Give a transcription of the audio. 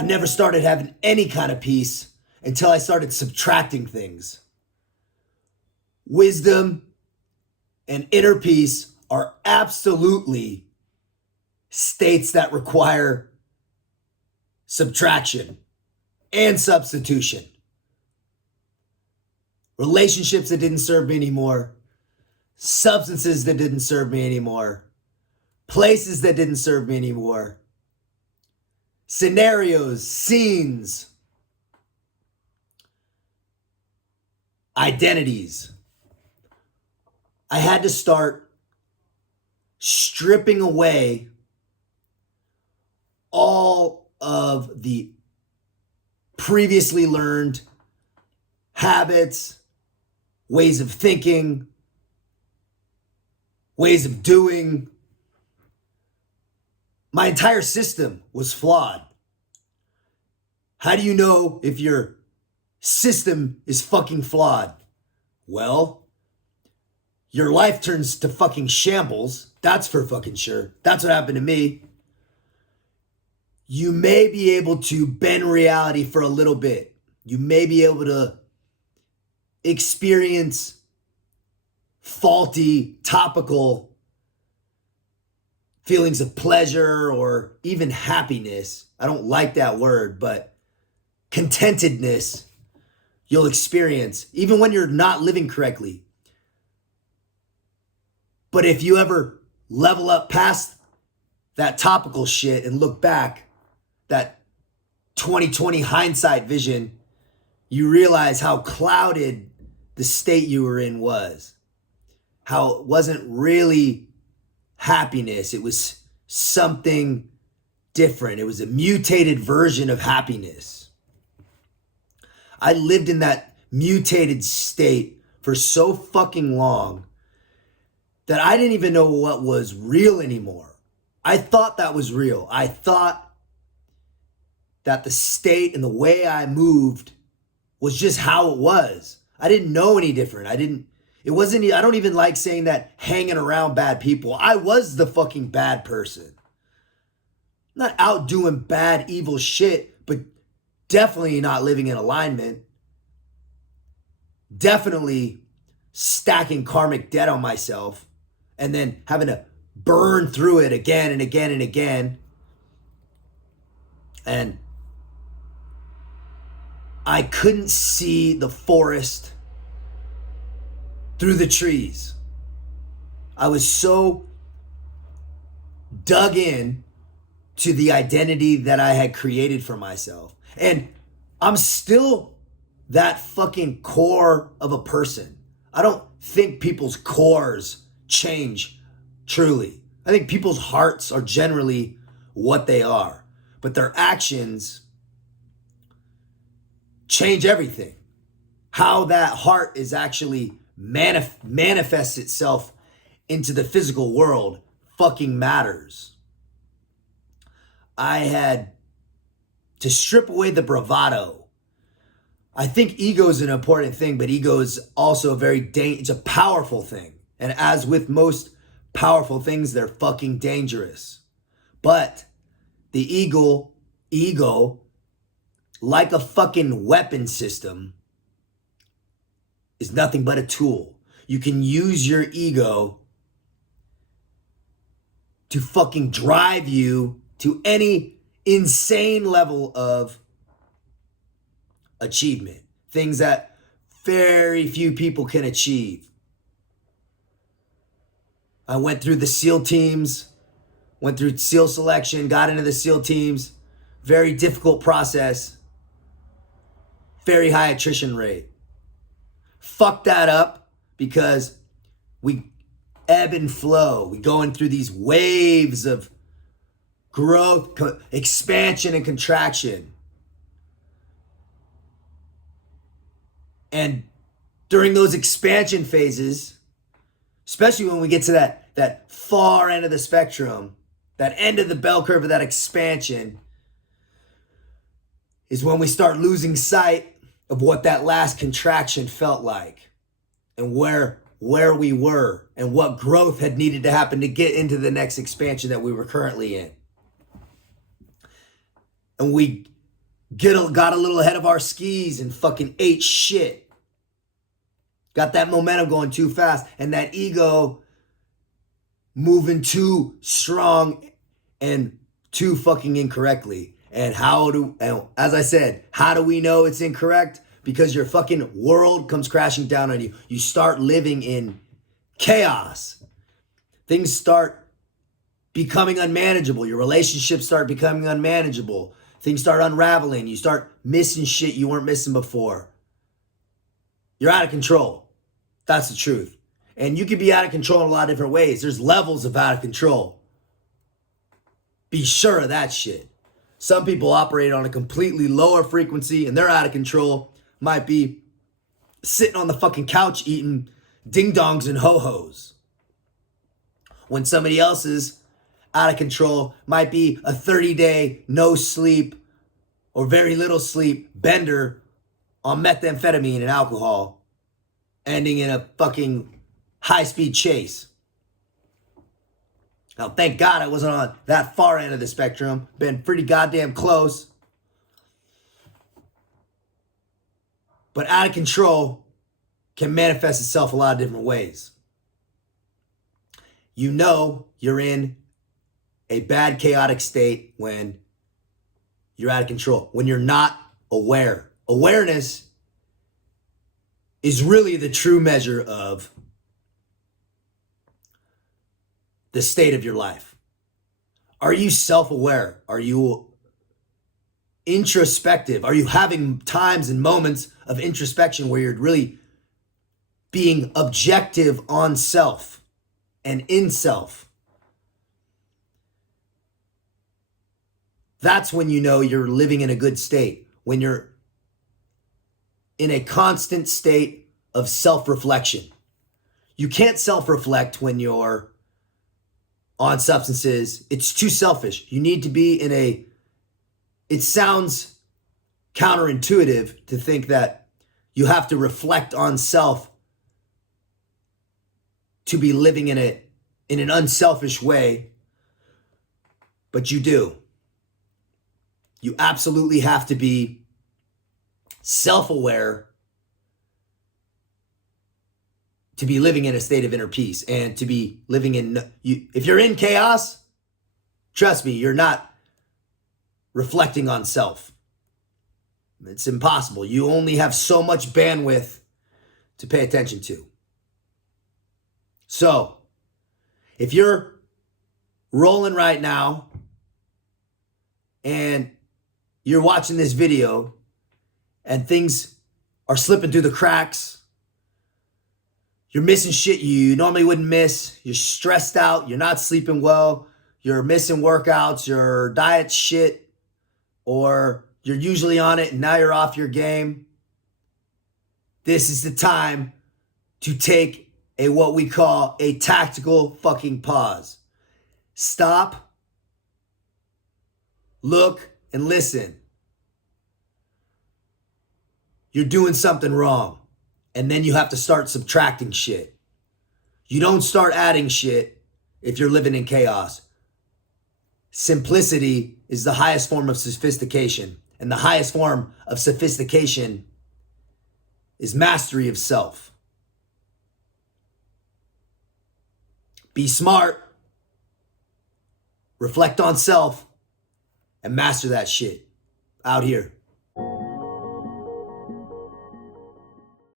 I never started having any kind of peace until I started subtracting things. Wisdom and inner peace are absolutely states that require subtraction and substitution. Relationships that didn't serve me anymore, substances that didn't serve me anymore, places that didn't serve me anymore, scenarios, scenes, identities. I had to start stripping away all of the previously learned habits, ways of thinking, ways of doing. My entire system was flawed. How do you know if your system is fucking flawed? Well, your life turns to fucking shambles. That's for fucking sure. That's what happened to me. You may be able to bend reality for a little bit. You may be able to experience faulty, topical feelings of pleasure or even happiness. I don't like that word, but contentedness you'll experience even when you're not living correctly. But if you ever level up past that topical shit and look back, that 2020 hindsight vision, you realize how clouded the state you were in was. How it wasn't really happiness. It was something different. It was a mutated version of happiness. I lived in that mutated state for so fucking long that I didn't even know what was real anymore. I thought that was real. I thought that the state and the way I moved was just how it was. I didn't know any different. I don't even like saying that hanging around bad people. I was the fucking bad person. I'm not out doing bad, evil shit, but definitely not living in alignment. Definitely stacking karmic debt on myself and then having to burn through it again and again and again. And I couldn't see the forest through the trees. I was so dug in to the identity that I had created for myself. And I'm still that fucking core of a person. I don't think people's cores change truly. I think people's hearts are generally what they are, but their actions change everything. How that heart is actually manifests itself into the physical world fucking matters. I had to strip away the bravado. I think ego is an important thing, but ego is also it's a powerful thing. And as with most powerful things, they're fucking dangerous. But the ego, like a fucking weapon system, is nothing but a tool. You can use your ego to fucking drive you to any insane level of achievement. Things that very few people can achieve. I went through the SEAL teams, went through SEAL selection, got into the SEAL teams. Very difficult process. Very high attrition rate. Fuck that up because we ebb and flow. We going through these waves of growth, expansion, and contraction. And during those expansion phases, especially when we get to that far end of the spectrum, that end of the bell curve of that expansion, is when we start losing sight of what that last contraction felt like and where we were and what growth had needed to happen to get into the next expansion that we were currently in. And we got a little ahead of our skis and fucking ate shit. Got that momentum going too fast, and that ego moving too strong and too fucking incorrectly. And as I said, how do we know it's incorrect? Because your fucking world comes crashing down on you. You start living in chaos. Things start becoming unmanageable. Your relationships start becoming unmanageable. Things start unraveling. You start missing shit you weren't missing before. You're out of control. That's the truth. And you can be out of control in a lot of different ways. There's levels of out of control. Be sure of that shit. Some people operate on a completely lower frequency and they're out of control. Might be sitting on the fucking couch eating ding-dongs and ho-hos. When somebody else is out of control, might be a 30-day no sleep or very little sleep bender on methamphetamine and alcohol, ending in a fucking high-speed chase. Now, thank God I wasn't on that far end of the spectrum. Been pretty goddamn close. But out of control can manifest itself a lot of different ways. You know you're in a bad, chaotic state when you're out of control, when you're not aware. Awareness is really the true measure of the state of your life. Are you self-aware? Are you introspective? Are you having times and moments of introspection where you're really being objective on self and in self? That's when you know you're living in a good state, when you're in a constant state of self-reflection. You can't self-reflect when you're on substances. It's too selfish. You need to be in a, it sounds counterintuitive to think that you have to reflect on self to be living in an unselfish way, but you do. You absolutely have to be self-aware to be living in a state of inner peace and to be living in, if you're in chaos, trust me, you're not reflecting on self. It's impossible. You only have so much bandwidth to pay attention to. So, if you're rolling right now and you're watching this video and things are slipping through the cracks, you're missing shit you normally wouldn't miss, you're stressed out, you're not sleeping well, you're missing workouts, your diet's shit, or you're usually on it and now you're off your game, this is the time to take what we call a tactical fucking pause. Stop, look, and listen. You're doing something wrong. And then you have to start subtracting shit. You don't start adding shit if you're living in chaos. Simplicity is the highest form of sophistication. And the highest form of sophistication is mastery of self. Be smart, reflect on self, and master that shit out here.